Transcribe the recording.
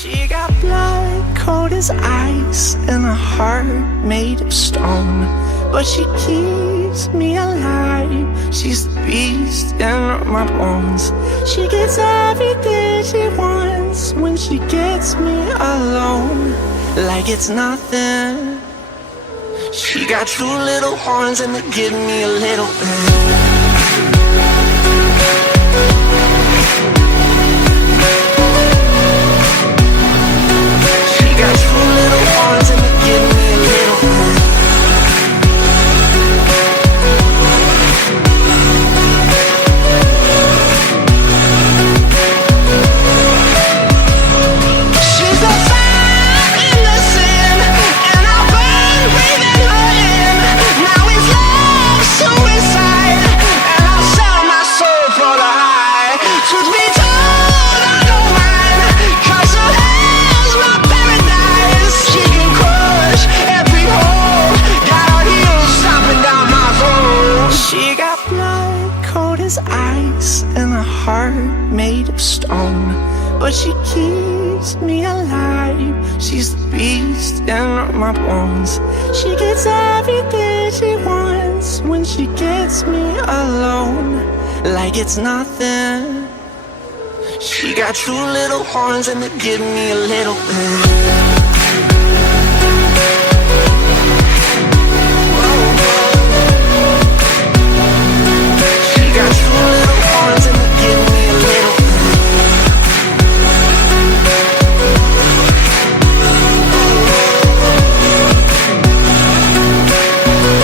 She got blood cold as ice and a heart made of stone, but she keeps me alive. She's the beast in my bones. She gets everything she wants when she gets me alone, like it's nothing. She got two little horns and they give me a little bit. Got two little horns and they give me a little bit. She's a fire in the sand, and I burn breathing her in. Now it's love suicide, and I'll sell my soul for the high. Truth be told, I don't mind, 'cause her hair's my paradise. She can crush every hole, got her heels stomping down my throat. She got blood cold as ice and a heart made of stone, but she keeps me alive. She's the beast in my bones. She gets everything she wants when she gets me alone, like it's nothing. She got two little horns and they give me a little bit.